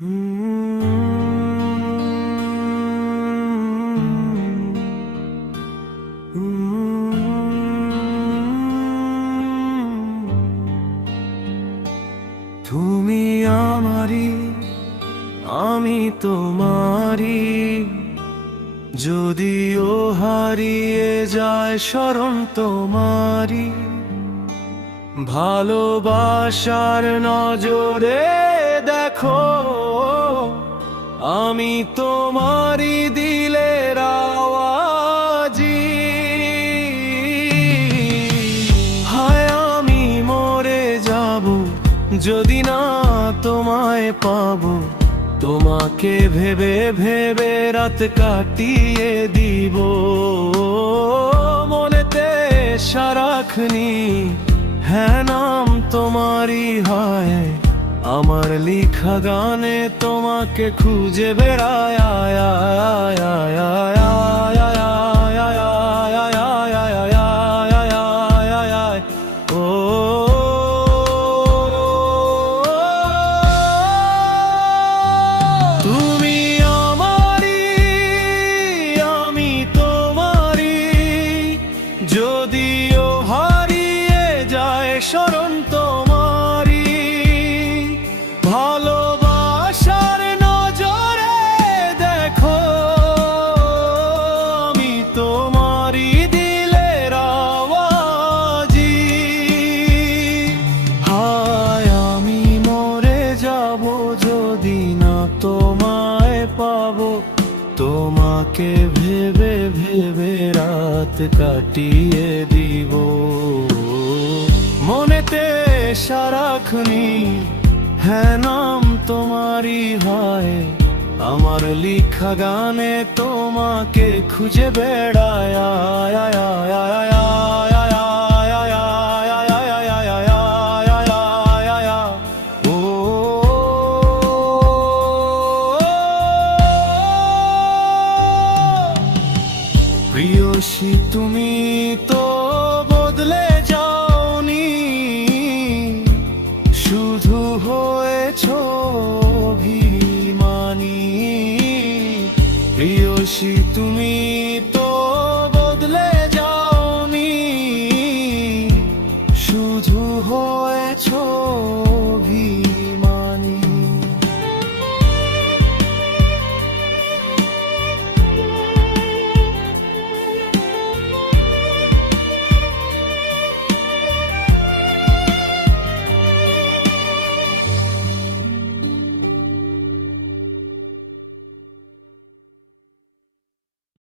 তুমি আমারি, আমি তোমারি, যদিও হারিয়ে যায় স্মরণ তোমারি। ভালোবাসার নজরে দেখো, আমি তোমারি দিলের আওয়াজি। হায় আমি মরে যাব যদি না তোমায় পাবো, তোমাকে ভেবে ভেবে রাত কাটিয়ে দিব। মনেতে সারাখনি হ্যাঁ নাম তোমারই হয়, আমার লিখা গানে তোমাকে খুঁজে বেড়ায়। ও তুমি আমারি, আমি তোমারি, যদিও হারিয়ে যায় স্মরণ তোমারি। ভালোবাসার নজরে দেখো, আমি তোমারি দিলের আওয়াজি। হায় আমি মরে যাব যদি না তোমায় পাবো, তোমাকে ভেবে ভেবে রাত কাটিয়ে দিব। মনেতে সারাখনি হ্যাঁ নাম তোমারই হয়, আমার লিখা গানে তোমাকে খুঁজে বেড়ায়।